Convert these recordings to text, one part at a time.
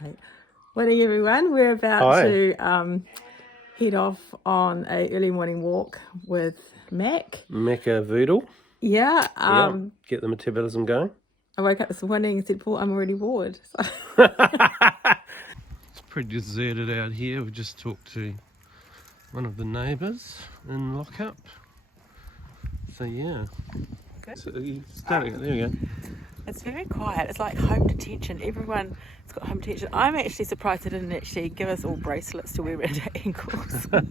Right. Morning, everyone. We're about to head off on a early morning walk with Mac. Mecca Voodoo. Yeah. Get the metabolism going. I woke up this morning and said, Paul, I'm already bored. So. It's pretty deserted out here. We just talked to one of the neighbours in Lockup. So yeah. Good. So you starting there we go. It's very quiet. It's like home detention. Everyone's got home detention. I'm actually surprised they didn't actually give us all bracelets to wear around our ankles. Gate,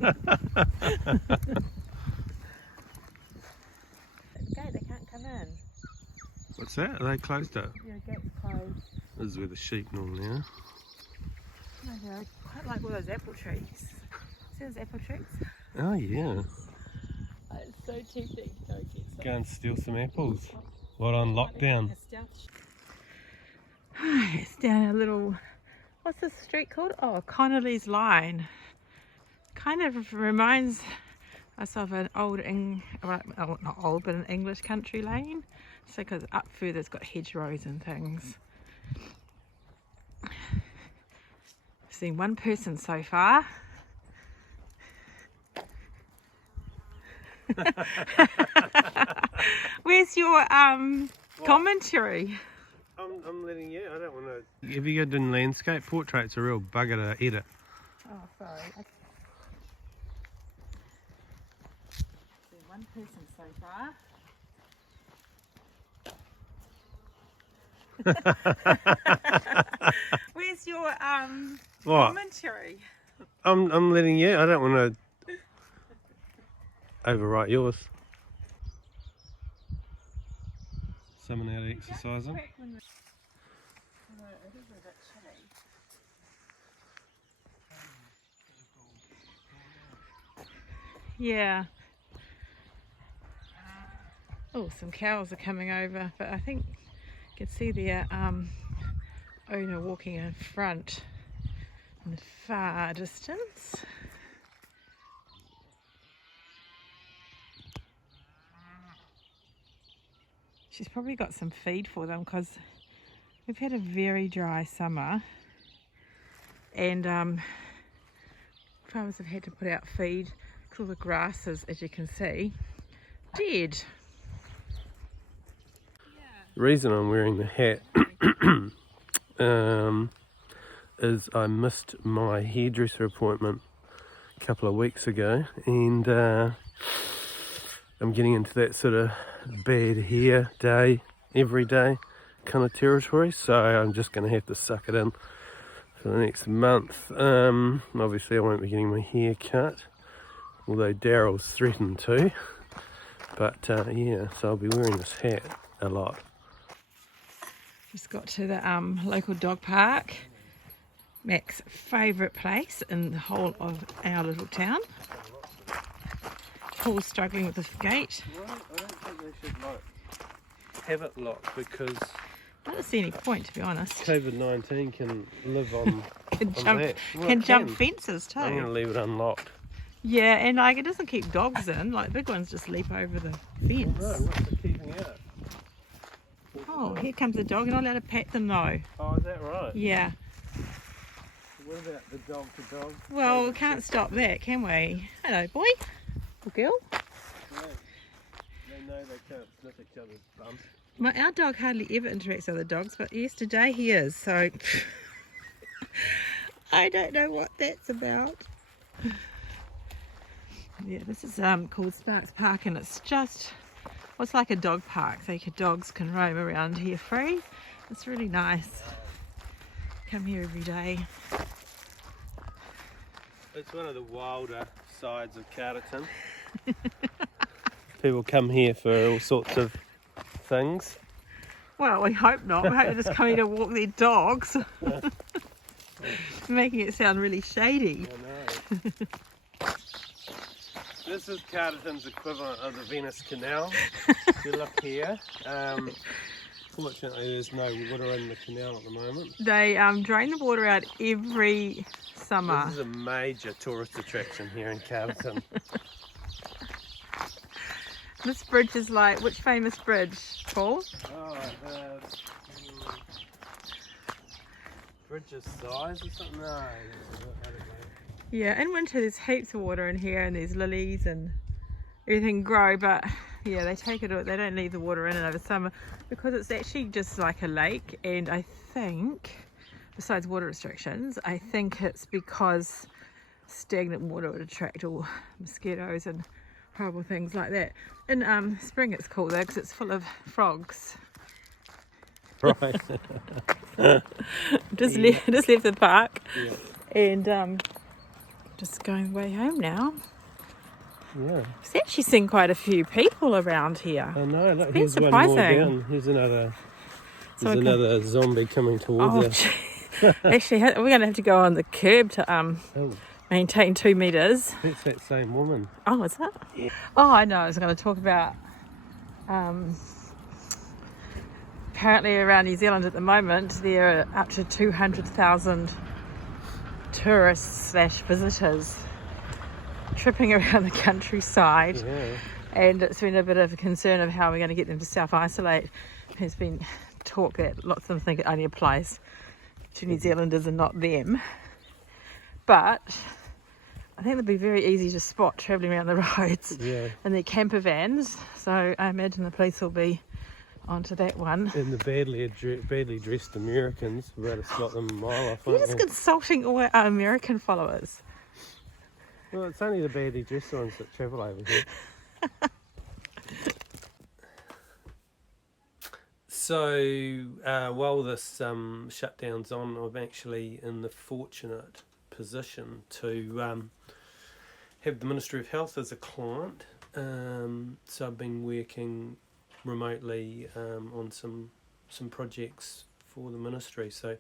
they can't come in. What's that? Are they closed up? Yeah, gate's closed. This is where the sheep normally are. I quite like all those apple trees. See those apple trees? Oh yeah. It's so tempting to go get some. Go and steal some apples. What, on lockdown? It's down a little, what's this street called? Oh, Connolly's Line. Kind of reminds us of an old, well, not old, but an English country lane. So because up further it's got hedgerows and things. I've seen one person so far. Where's your commentary? I'm letting you. I don't want to. Have you done landscape portraits? A real bugger to edit. Oh, sorry. Seen one person so far. Where's your commentary? I'm letting you. I don't want to overwrite yours. Someone out exercising. Yeah. Oh, some cows are coming over, but I think you can see their owner walking in front in the far distance. She's probably got some feed for them because we've had a very dry summer and farmers have had to put out feed because all the grasses, as you can see, dead. The reason I'm wearing the hat is I missed my hairdresser appointment a couple of weeks ago, and I'm getting into that sort of bad hair day, every day kind of territory, so I'm just going to have to suck it in for the next month. Obviously I won't be getting my hair cut, although Darryl's threatened to, but yeah, so I'll be wearing this hat a lot. Just got to the local dog park, Mac's favourite place in the whole of our little town. Paul's struggling with this gate. Well, I don't think they should have it locked because I don't see any point, to be honest. COVID-19 can live on, Can on that. Well, can jump fences too. I'm going to leave it unlocked. Yeah, and like it doesn't keep dogs in. Like big ones just leap over the fence. No, what's the keeping out? Oh, here comes the dog. You're not allowed to pat them though. Oh, is that right? Yeah. What about the dog to dog? Well, we can't stop that, can we? Hello, boy. Or girl. No. They know they can't sniff each other's bums. Our dog hardly ever interacts with other dogs, but yes, today he is. So I don't know what that's about. Yeah, this is called Sparks Park, and it's just, well, it's like a dog park, so dogs can roam around here free. It's really nice. Come here every day. It's one of the wilder sides of Carterton. People come here for all sorts of things. Well, we hope not. We hope they're just coming to walk their dogs. Making it sound really shady. I know. This is Carterton's equivalent of the Venice Canal. If you look here, fortunately there's no water in the canal at the moment. They drain the water out every summer. This is a major tourist attraction here in Carterton. This bridge is like, which famous bridge, Paul? Oh, bridge's size or something? No, I don't know. Yeah, in winter there's heaps of water in here and there's lilies and everything grow, but yeah, they don't leave the water in it over summer because it's actually just like a lake. And I think, besides water restrictions, I think it's because stagnant water would attract all mosquitoes and horrible things like that. In spring it's cool though because it's full of frogs. Right. Just left the park. Yeah. And just going way home now. Yeah. I've actually seen quite a few people around here. I know. Look, been here's one more surprising. down. Here's another. So There's another zombie coming towards us. Actually, we're going to have to go on the curb to Oh, maintain 2 meters. that's that same woman. Oh, is that? Yeah. Oh, I know. I was going to talk about. Apparently, around New Zealand at the moment, there are up to 200,000 tourists / visitors tripping around the countryside. Yeah. And it's been a bit of a concern of how we're going to get them to self-isolate. There's been talk that lots of them think it only applies to New Zealanders and not them. But I think they'd be very easy to spot travelling around the roads in their camper vans. So I imagine the police will be onto that one. And the badly dressed Americans, we're able to spot them a mile off. You're just consulting all our American followers. Well, it's only the badly dressed ones that travel over here. So, while this shutdown's on, I'm actually in the fortunate position to have the Ministry of Health as a client. So I've been working remotely on some projects for the ministry. So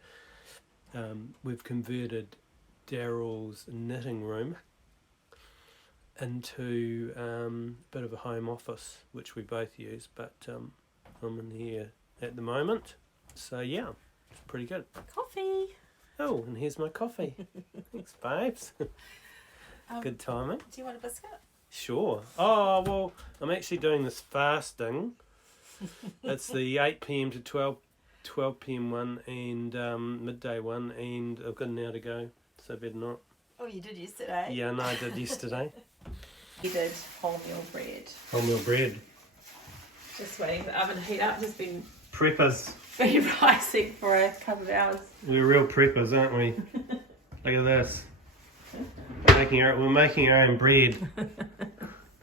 we've converted Darryl's knitting room into a bit of a home office, which we both use, but I'm in here at the moment. So yeah, it's pretty good. Coffee. Oh, and here's my coffee. Thanks, babes. Good timing. Do you want a biscuit? Sure. Oh, well, I'm actually doing this fasting. It's the 8 p.m. to 12 p.m. one and midday one, and I've got an hour to go, so better not. Oh, you did yesterday? Yeah, no, I did yesterday. You did wholemeal bread. Wholemeal bread. Just waiting for the oven to heat up. Just been Preppers. rising for a couple of hours. We're real preppers, aren't we? Look at this. We're making our own bread.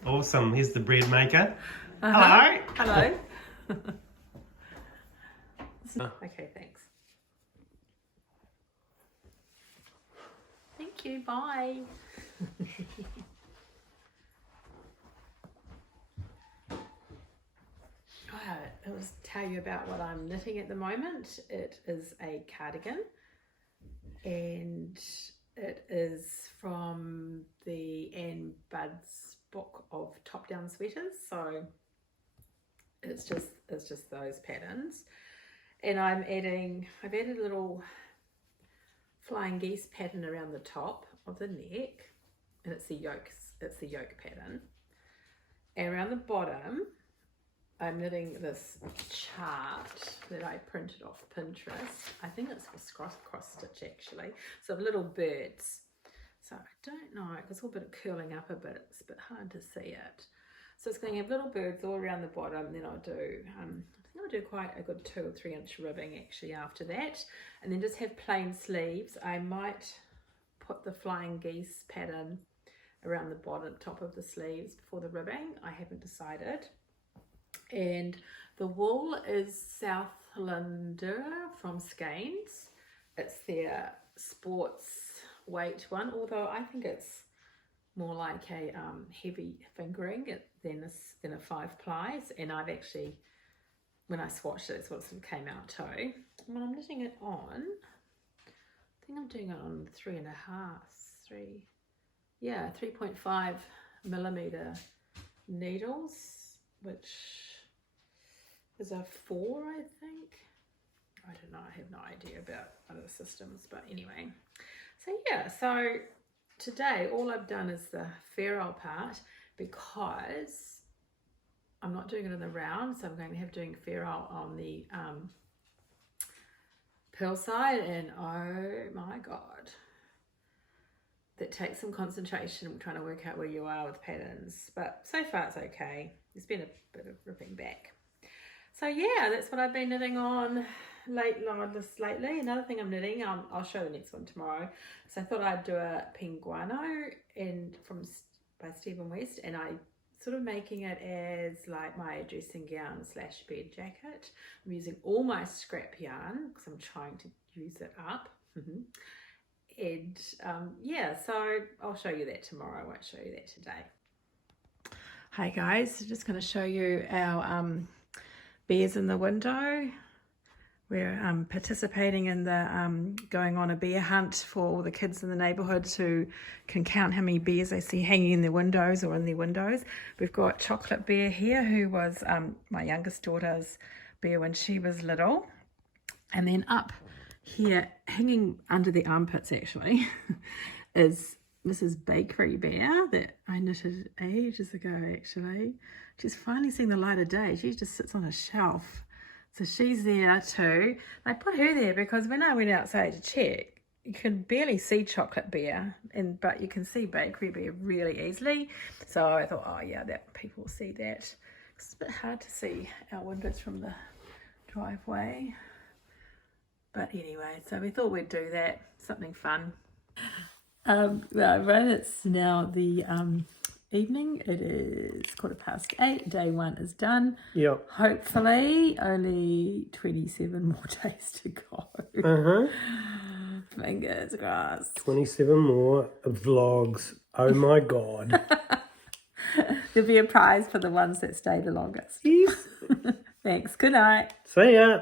Awesome. Here's the bread maker. Uh-huh. Hello. Hello. Okay, thanks. Thank you. Bye. I will tell you about what I'm knitting at the moment. It is a cardigan, and it is from the Anne Budd's book of top-down sweaters. So it's just those patterns, and I've added a little flying geese pattern around the top of the neck, and it's the yoke pattern, and around the bottom I'm knitting this chart that I printed off Pinterest. I think it's cross stitch actually. So little birds. So I don't know, it's all a bit curling up a bit. It's a bit hard to see it. So it's going to have little birds all around the bottom. Then I'll do, I think I'll do quite a good 2 or 3 inch ribbing actually after that. And then just have plain sleeves. I might put the flying geese pattern around the bottom, top of the sleeves before the ribbing. I haven't decided. And the wool is Southlander from Skeins. It's their sports weight one, although I think it's more like a heavy fingering than a 5-plies. And I've actually, when I swatched it, it's what sort of came out too. And when I'm knitting it on, I think I'm doing it on 3.5 millimeter needles, which is a 4, I think. I don't know, I have no idea about other systems, but anyway. So yeah, so today all I've done is the ferrule part because I'm not doing it in the round, so I'm going to have doing ferrule on the hillside, and oh my god, that takes some concentration trying to work out where you are with patterns, but so far it's okay. There's been a bit of ripping back. So yeah, that's what I've been knitting on lately. Another thing I'm knitting, I'll show the next one tomorrow. So I thought I'd do a Penguano by Stephen West, and I sort of making it as like my dressing gown / bed jacket. I'm using all my scrap yarn because I'm trying to use it up. And yeah, so I'll show you that tomorrow. I won't show you that today. Hi guys, just going to show you our bears in the window. We're participating in the going on a bear hunt for all the kids in the neighbourhood who can count how many bears they see hanging in their windows or in their windows. We've got Chocolate Bear here, who was my youngest daughter's bear when she was little. And then up here, hanging under the armpits actually, is Mrs. Bakery Bear that I knitted ages ago actually. She's finally seeing the light of day. She just sits on a shelf. So she's there too. I put her there because when I went outside to check, you can barely see Chocolate Bear, but you can see Bakery Bear really easily. So I thought, oh yeah, that people will see that. It's a bit hard to see our windows from the driveway. But anyway, so we thought we'd do that, something fun. Well, right, it's now the evening. It is 8:15. Day 1 is done. Yep. Hopefully, only 27 more days to go. Fingers crossed. 27 more vlogs. Oh my god. There'll be a prize for the ones that stay the longest. Yes. Thanks. Good night. See ya.